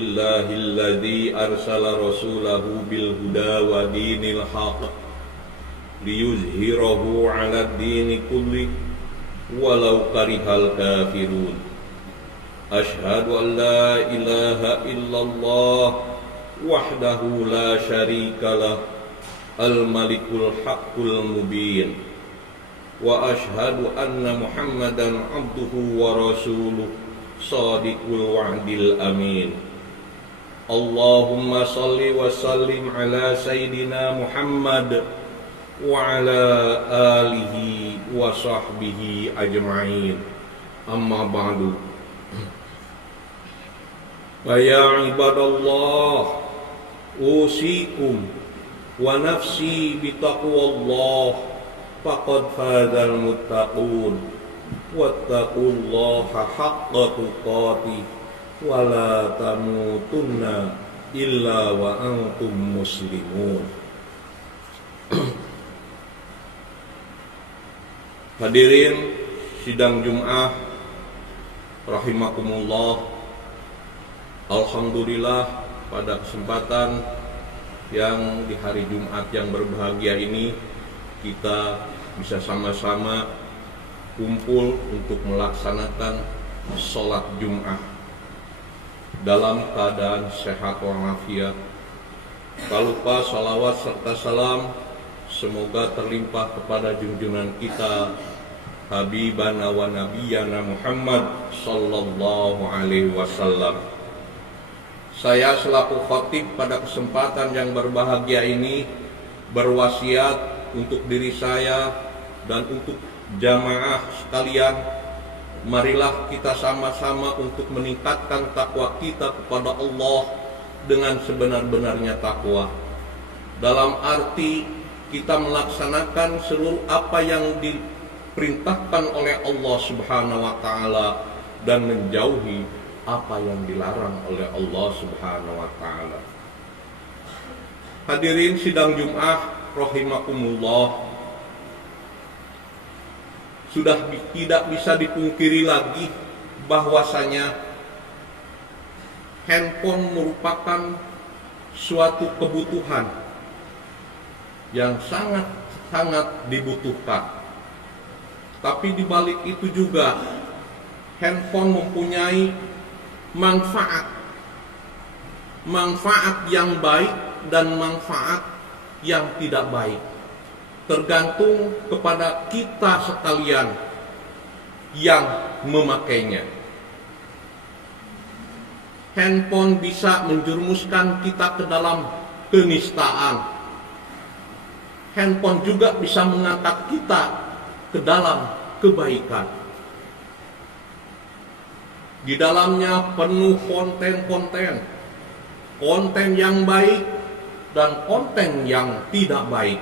Alhamdulillahilladzi arsala rasulahu bil huda wa dinil haqq liyuzhirahu 'alad dini kulli walau karihal kafirun. Asyhadu an la ilaha illallah wahdahu la syarikalah al-malikul haqqul mubin. Wa asyhadu anna Muhammadan abduhu wa rasuluh shadiqul wa'dil amin. Allahumma salli wa sallim ala sayyidina Muhammad wa ala alihi wa sahbihi ajma'in. Amma ba'du. Wa ya ibadallah, usikum wa nafsi bitaqwallah, faqad fazal muttaqun. Wattaqullaha haqqa tuqatih wa la tamutunna illa wa antum muslimun. Hadirin sidang Jum'ah rahimakumullah. Alhamdulillah, pada kesempatan yang di hari Jumat yang berbahagia ini kita bisa sama-sama kumpul untuk melaksanakan sholat Jum'ah dalam keadaan sehat walafiat. Tak lupa salawat serta salam semoga terlimpah kepada junjungan kita Habibana wa Nabiyana Muhammad sallallahu alaihi wasallam. Saya selaku khatib pada kesempatan yang berbahagia ini berwasiat untuk diri saya dan untuk jamaah sekalian, marilah kita sama-sama untuk meningkatkan takwa kita kepada Allah dengan sebenar-benarnya takwa. Dalam arti kita melaksanakan seluruh apa yang diperintahkan oleh Allah Subhanahu wa taala dan menjauhi apa yang dilarang oleh Allah Subhanahu wa taala. Hadirin sidang Jum'ah rahimakumullah, sudah tidak bisa dipungkiri lagi bahwasanya handphone merupakan suatu kebutuhan yang sangat-sangat dibutuhkan. Tapi di balik itu juga handphone mempunyai manfaat yang baik dan manfaat yang tidak baik, tergantung kepada kita sekalian yang memakainya. Handphone bisa menjerumuskan kita ke dalam kenistaan. Handphone juga bisa mengangkat kita ke dalam kebaikan. Di dalamnya penuh konten yang baik dan konten yang tidak baik.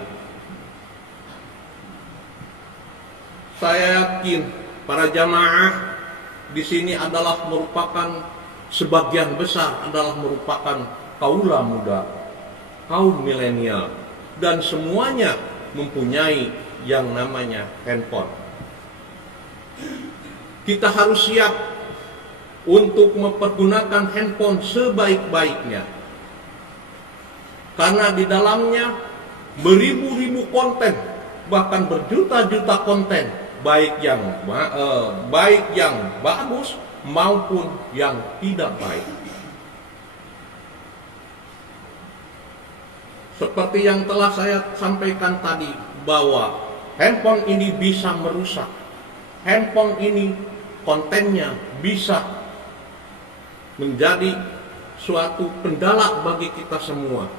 Saya yakin para jamaah di sini adalah merupakan sebagian besar adalah merupakan kaula muda, kaum milenial, dan semuanya mempunyai yang namanya handphone. Kita harus siap untuk mempergunakan handphone sebaik-baiknya, karena di dalamnya beribu-ribu konten, bahkan berjuta-juta konten, baik yang bagus maupun yang tidak baik. Seperti yang telah saya sampaikan tadi, bahwa handphone ini bisa merusak. Handphone ini kontennya bisa menjadi suatu kendala bagi kita semua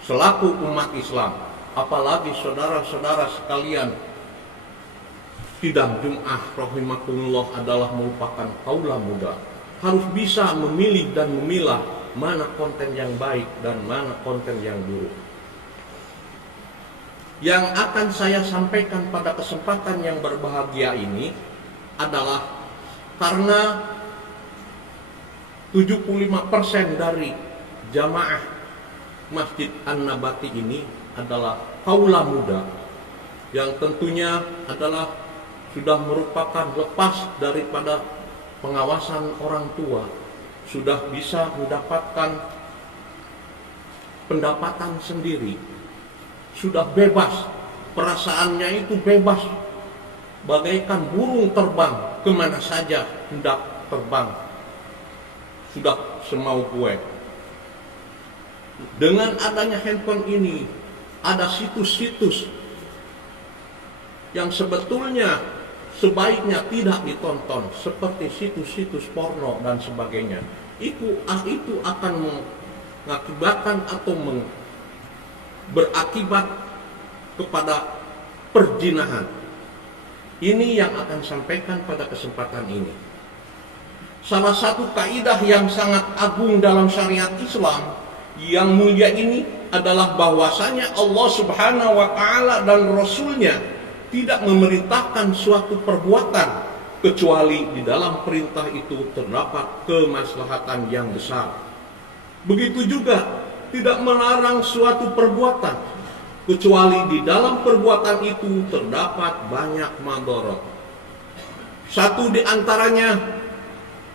selaku umat Islam. Apalagi saudara-saudara sekalian, sidang Jum'ah rahimakumullah adalah merupakan kaula muda, harus bisa memilih dan memilah mana konten yang baik dan mana konten yang buruk. Yang akan saya sampaikan pada kesempatan yang berbahagia ini adalah karena 75% dari jamaah Masjid An-Nabati ini adalah kaula muda, yang tentunya adalah sudah merupakan lepas daripada pengawasan orang tua, sudah bisa mendapatkan pendapatan sendiri, sudah bebas, perasaannya itu bebas, bagaikan burung terbang kemana saja hendak terbang, sudah semau gue. Dengan adanya handphone ini, ada situs-situs yang sebetulnya sebaiknya tidak ditonton, seperti situs-situs porno dan sebagainya. Itu akan mengakibatkan atau berakibat kepada perzinahan. Ini yang akan sampaikan pada kesempatan ini. Salah satu kaidah yang sangat agung dalam syariat Islam yang mulia ini adalah bahwasanya Allah Subhanahu wa Ta'ala dan Rasul-Nya tidak memerintahkan suatu perbuatan kecuali di dalam perintah itu terdapat kemaslahatan yang besar. Begitu juga tidak melarang suatu perbuatan kecuali di dalam perbuatan itu terdapat banyak madarat. Satu di antaranya,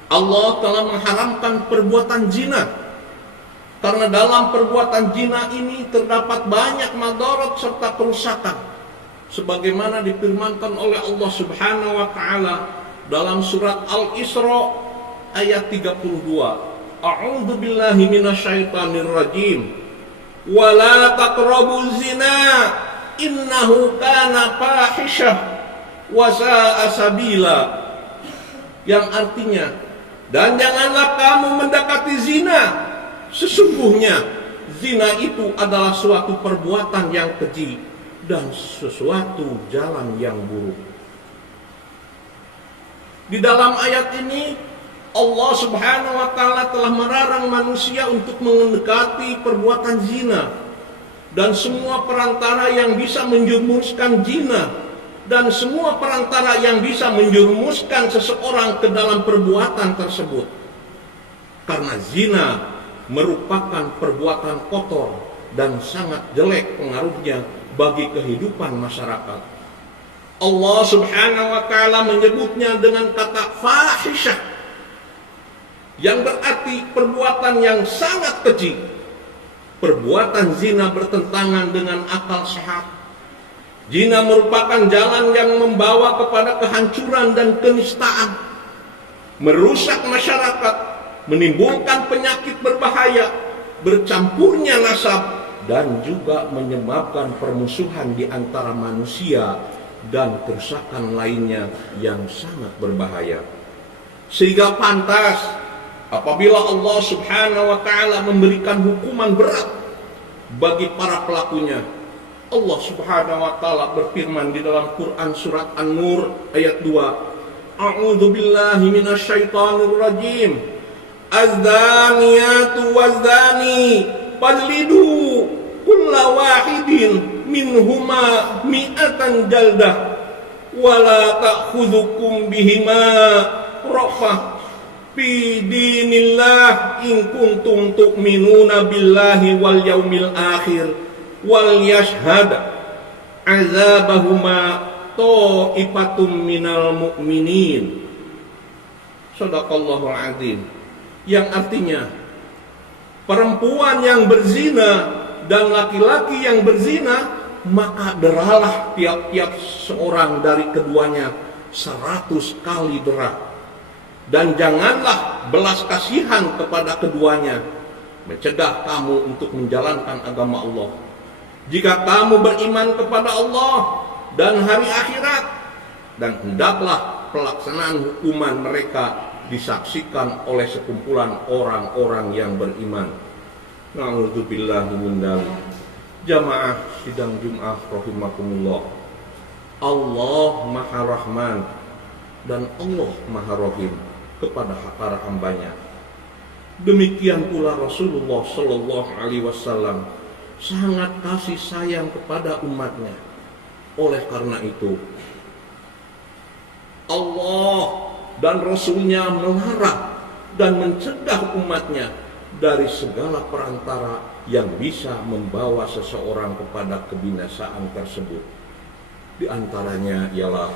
Allah telah mengharamkan perbuatan zina. Karena dalam perbuatan zina ini terdapat banyak madarat serta kerusakan. Sebagaimana difirmankan oleh Allah Subhanahu wa Ta'ala dalam surat Al-Isra ayat 32. A'udzu billahi minasyaitonir rajim. Wa la taqrabuz zina innahu kana fahisyah wa sa'a sabila. Yang artinya, dan janganlah kamu mendekati zina. Sesungguhnya zina itu adalah suatu perbuatan yang keji dan sesuatu jalan yang buruk. Di dalam ayat ini Allah Subhanahu wa Ta'ala telah melarang manusia untuk mendekati perbuatan zina dan semua perantara yang bisa menjerumuskan zina dan semua perantara yang bisa menjerumuskan seseorang ke dalam perbuatan tersebut. Karena zina merupakan perbuatan kotor dan sangat jelek pengaruhnya bagi kehidupan masyarakat. Allah Subhanahu wa Ta'ala menyebutnya dengan kata fahisyah, yang berarti perbuatan yang sangat keji. Perbuatan zina bertentangan dengan akal sehat. Zina merupakan jalan yang membawa kepada kehancuran dan kenistaan, merusak masyarakat, menimbulkan penyakit berbahaya, bercampurnya nasab, dan juga menyebabkan permusuhan di antara manusia dan kerusakan lainnya yang sangat berbahaya. Sehingga pantas apabila Allah Subhanahu wa Ta'ala memberikan hukuman berat bagi para pelakunya. Allah Subhanahu wa Ta'ala berfirman di dalam Quran surat An-Nur ayat 2. A'udzu billahi minasyaitonir rajim. Az-zaniyatu waz-zani fajlidu kulla wahidin minhuma mi'atan jaldah wa la ta'khudhukum bihima rafah fi dinillah in kuntum tu'minuna billahi wal yaumil akhir wal yashhad azabahuma ta'ifatum minal mu'minin. Shadaqallahul azim. Yang artinya, perempuan yang berzina dan laki-laki yang berzina, maka deralah tiap-tiap seorang dari keduanya 100 kali derah. Dan janganlah belas kasihan kepada keduanya, mencegah kamu untuk menjalankan agama Allah. Jika kamu beriman kepada Allah dan hari akhirat, dan hendaklah pelaksanaan hukuman mereka disaksikan oleh sekumpulan orang-orang yang beriman. Na'udzubillahi min dzalik. Jamaah sidang Jumat rahimakumullah. Allah Maha Rahman dan Allah Maha Rahim kepada para hambanya. Demikian pula Rasulullah Sallallahu Alaihi Wasallam sangat kasih sayang kepada umatnya. Oleh karena itu, Allah dan Rasulnya melarang dan mencegah umatnya dari segala perantara yang bisa membawa seseorang kepada kebinasaan tersebut. Di antaranya ialah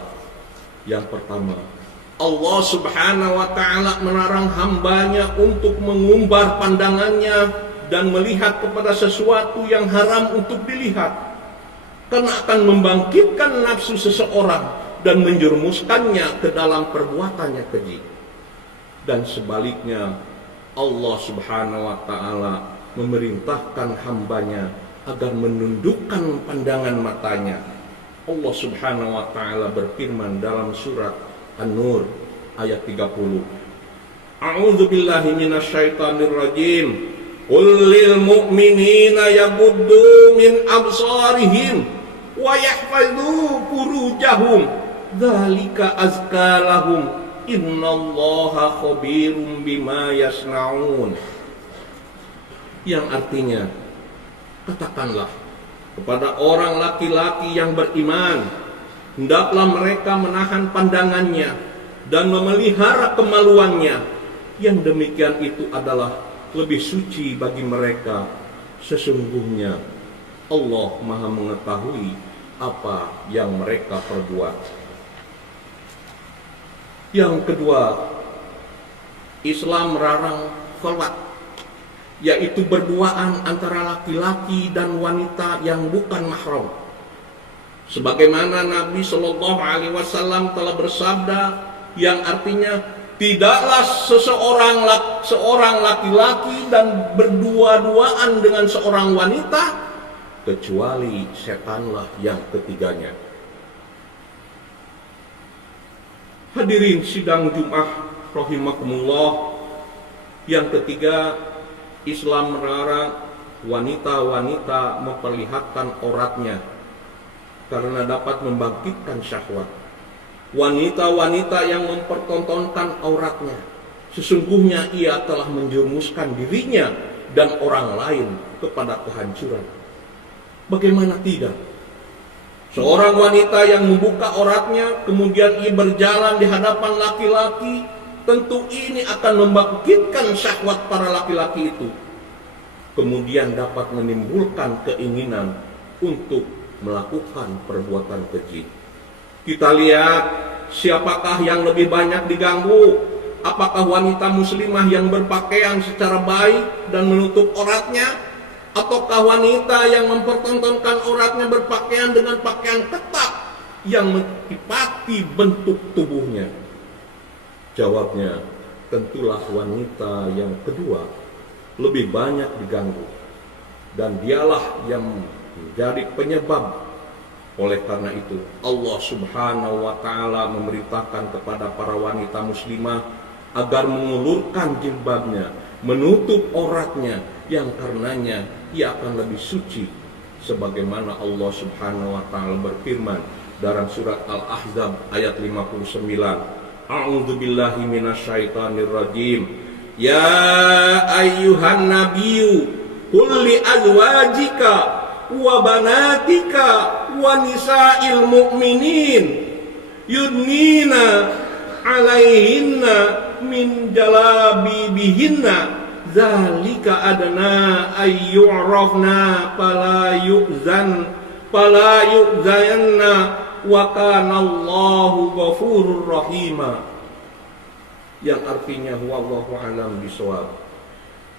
yang pertama, Allah subhanahu wa ta'ala melarang hambanya untuk mengumbar pandangannya dan melihat kepada sesuatu yang haram untuk dilihat, karena akan membangkitkan nafsu seseorang dan menjerumuskannya ke dalam perbuatannya keji. Dan sebaliknya, Allah subhanahu wa ta'ala memerintahkan hambanya agar menundukkan pandangan matanya. Allah subhanahu wa ta'ala berfirman dalam surat An-Nur ayat 30. A'udzu billahi minasyaitonir rajim. Qul lil mu'minina yaghuddu min absarihim wa yahfazu furujahum dzalika azka lahum innallaha khabirum bima yasnaun. Yang artinya, katakanlah kepada orang laki-laki yang beriman, hendaklah mereka menahan pandangannya dan memelihara kemaluannya. Yang demikian itu adalah lebih suci bagi mereka. Sesungguhnya Allah Maha mengetahui apa yang mereka perbuat. Yang kedua, Islam melarang khalwat, yaitu berduaan antara laki-laki dan wanita yang bukan mahram. Sebagaimana Nabi Shallallahu Alaihi Wasallam telah bersabda, yang artinya tidaklah seorang laki-laki dan berdua-duaan dengan seorang wanita kecuali setanlah yang ketiganya. Hadirin sidang Jumat rahimakumullah, yang ketiga, Islam melarang wanita-wanita memperlihatkan auratnya karena dapat membangkitkan syahwat. Wanita-wanita yang mempertontonkan auratnya, sesungguhnya ia telah menjerumuskan dirinya dan orang lain kepada kehancuran. Bagaimana tidak? Seorang wanita yang membuka auratnya kemudian ia berjalan di hadapan laki-laki, tentu ini akan membangkitkan syahwat para laki-laki itu. Kemudian dapat menimbulkan keinginan untuk melakukan perbuatan keji. Kita lihat siapakah yang lebih banyak diganggu. Apakah wanita muslimah yang berpakaian secara baik dan menutup auratnya, ataukah wanita yang mempertontonkan auratnya berpakaian dengan pakaian ketat yang menipati bentuk tubuhnya? Jawabnya, tentulah wanita yang kedua lebih banyak diganggu, dan dialah yang menjadi penyebab. Oleh karena itu, Allah subhanahu wa ta'ala memerintahkan kepada para wanita muslimah agar mengulurkan jilbabnya, menutup auratnya, yang karenanya ia akan lebih suci. Sebagaimana Allah subhanahu wa ta'ala berfirman dalam surat Al-Ahzab ayat 59. A'udzu billahi minasyaitonir rajim. Ya ayyuhan nabiyyu qul li azwajika wa banatika wa nisa'il mu'minin yudnina 'alaihinna min jalabibihinna zalika adna ayyu'rafna fala yu'zanna wa kana Allahu ghafurur rahima. Yang artinya wallahu a'lam bishawab.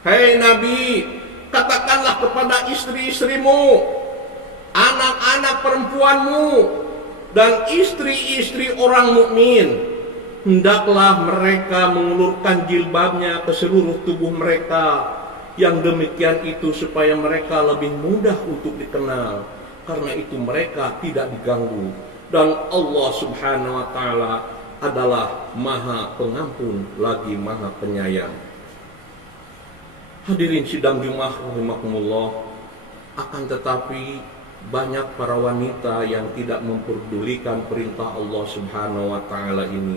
Hai Nabi, katakanlah kepada istri-istrimu, anak-anak perempuanmu, dan istri-istri orang mukmin, hendaklah mereka mengulurkan jilbabnya ke seluruh tubuh mereka. Yang demikian itu supaya mereka lebih mudah untuk dikenal, karena itu mereka tidak diganggu. Dan Allah subhanahu wa ta'ala adalah maha pengampun lagi maha penyayang. Hadirin sidang Jumat rahimakumullah, akan tetapi banyak para wanita yang tidak memperdulikan perintah Allah subhanahu wa ta'ala ini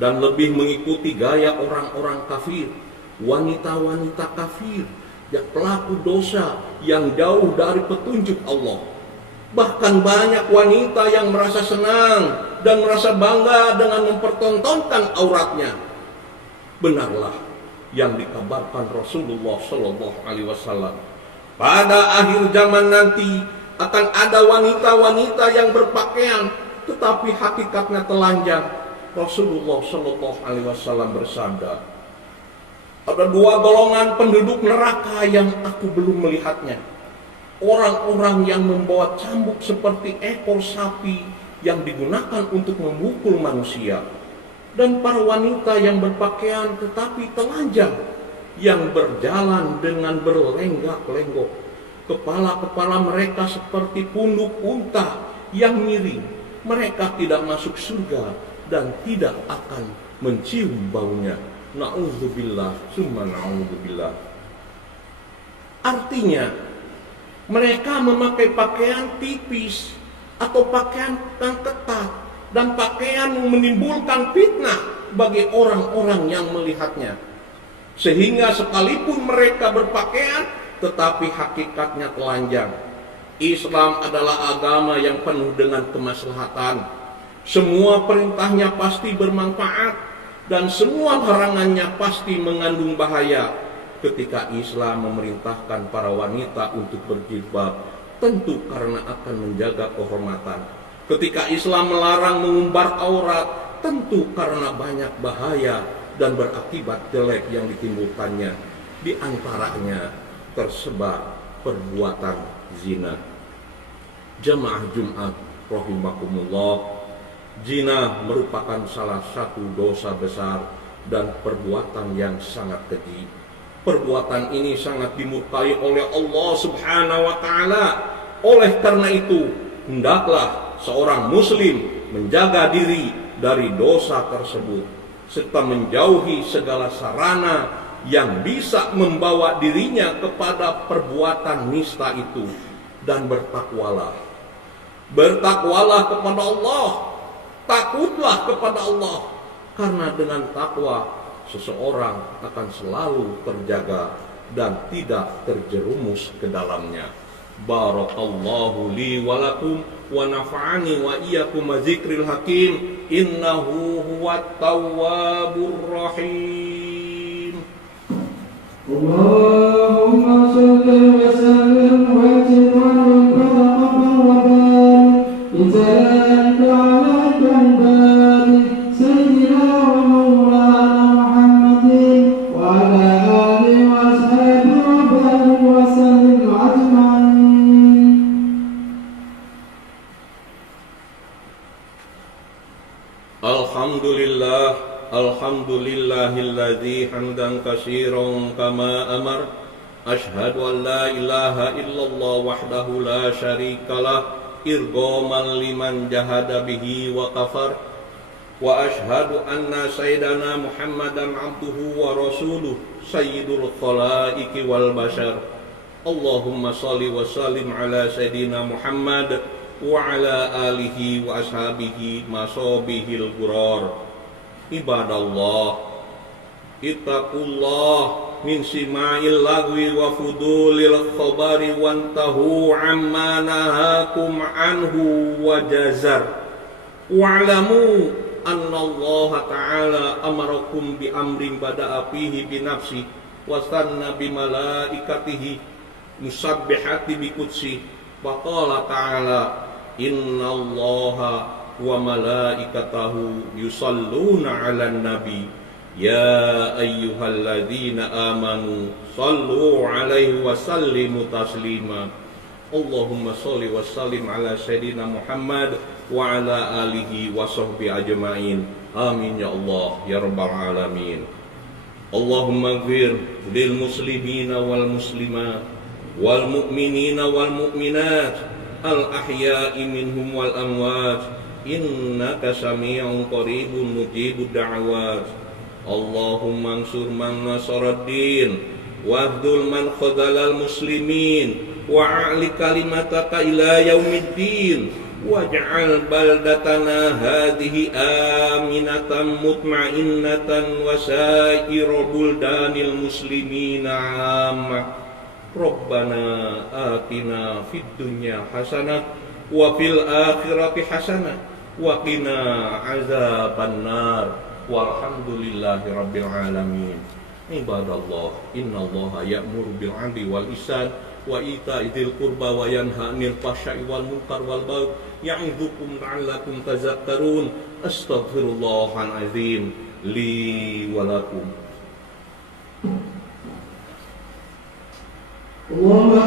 dan lebih mengikuti gaya orang-orang kafir, wanita-wanita kafir, yang pelaku dosa yang jauh dari petunjuk Allah. Bahkan banyak wanita yang merasa senang dan merasa bangga dengan mempertontonkan auratnya. Benarlah yang dikabarkan Rasulullah Shallallahu Alaihi Wasallam, pada akhir zaman nanti akan ada wanita-wanita yang berpakaian tetapi hakikatnya telanjang, Rasulullah Shallallahu Alaihi Wasallam bersabda, ada dua golongan penduduk neraka yang aku belum melihatnya. Orang-orang yang membawa cambuk seperti ekor sapi yang digunakan untuk memukul manusia, dan para wanita yang berpakaian tetapi telanjang, yang berjalan dengan berlenggak-lenggok. Kepala-kepala mereka seperti punuk unta yang miring. Mereka tidak masuk surga dan tidak akan mencium baunya. Na'udzubillah, summa na'udzubillah. Artinya, mereka memakai pakaian tipis atau pakaian yang ketat dan pakaian yang menimbulkan fitnah bagi orang-orang yang melihatnya. Sehingga sekalipun mereka berpakaian, tetapi hakikatnya telanjang. Islam adalah agama yang penuh dengan kemaslahatan. Semua perintahnya pasti bermanfaat dan semua larangannya pasti mengandung bahaya. Ketika Islam memerintahkan para wanita untuk berjilbab, tentu karena akan menjaga kehormatan. Ketika Islam melarang mengumbar aurat, tentu karena banyak bahaya dan berakibat jelek yang ditimbulkannya. Di antaranya tersebar perbuatan zina. Jamaah Jumat rahimakumullah, zina merupakan salah satu dosa besar dan perbuatan yang sangat keji. Perbuatan ini sangat dimurkai oleh Allah Subhanahu wa taala. Oleh karena itu, hendaklah seorang muslim menjaga diri dari dosa tersebut serta menjauhi segala sarana yang bisa membawa dirinya kepada perbuatan nista itu, dan bertakwalah. Bertakwalah kepada Allah, takutlah kepada Allah, karena dengan takwa seseorang akan selalu terjaga dan tidak terjerumus ke dalamnya. Barakallahu li wa lakum wa nafa'ani wa iyyakum bidzikril hakim, innahu huwat tawwabur rahim. Allahumma shalli wa sallim wa jibran wa barik wa barik ala ibadi sayyidina wa maulana Muhammadin wa ala alihi wa ashabihi wa barik wa sallim ajma'in. Alhamdulillah, alhamdulillahilladzi hamdan katsiran kama amar. Asyhadu an la ilaha illallah wahdahu la syarikalah irghaman liman jahada bihi wa kafar. Wa asyhadu anna sayyidana Muhammadan abduhu wa rasuluh sayyidul khalaiqi wal bashar. Allahumma shalli wa sallim ala sayyidina Muhammad wa ala alihi wa ashabihi masabihil gurar. Ibadallah, ittaqullah min sima'il lagwi wa fudulil khabari wantahu amma nahakum anhu wa jazar. Wa'lamu anna Allah ta'ala amarakum bi amrin bada'a fihi bi nafsi wa sanna bi malaikatihi musabbihati bi qudsi wa qala ta'ala inna Allaha wa malaikatahu yusalluna 'alan nabi ya ayyuhalladzina amanu sallu 'alaihi wa sallimu taslima. Allahumma shalli wa sallim ala sayyidina Muhammad wa ala alihi wa sahbihi ajma'in. Amin ya Allah ya rabbal alamin. Allahumma ighfir lil muslimina wal muslimat wal mu'minina wal mu'minat al ahya'i minhum wal amwat innaka sami'un qaribun mujibud da'awat. Allahumma ansur man nasaraddin wahdul man khadhalal muslimin wa'ali kalimataka ila yaumiddin waj'al baldatana hadhihi aminatan mutma'innatan wa sa'ira buldanil muslimina amma. Rabbana atina fid dunya hasanah wa fil akhirati hasanah wa qina azabannar. Walhamdulillahi rabbil alamin. Ibadallah, innallaha ya'muru bil 'adli wal ihsan wa ita'i dzil qurba wa yanha 'anil fahsya'i wal munkar wal baghi ya'idzukum la'allakum tadhakkarun. Astaghfirullahal azim li wa lakum. الله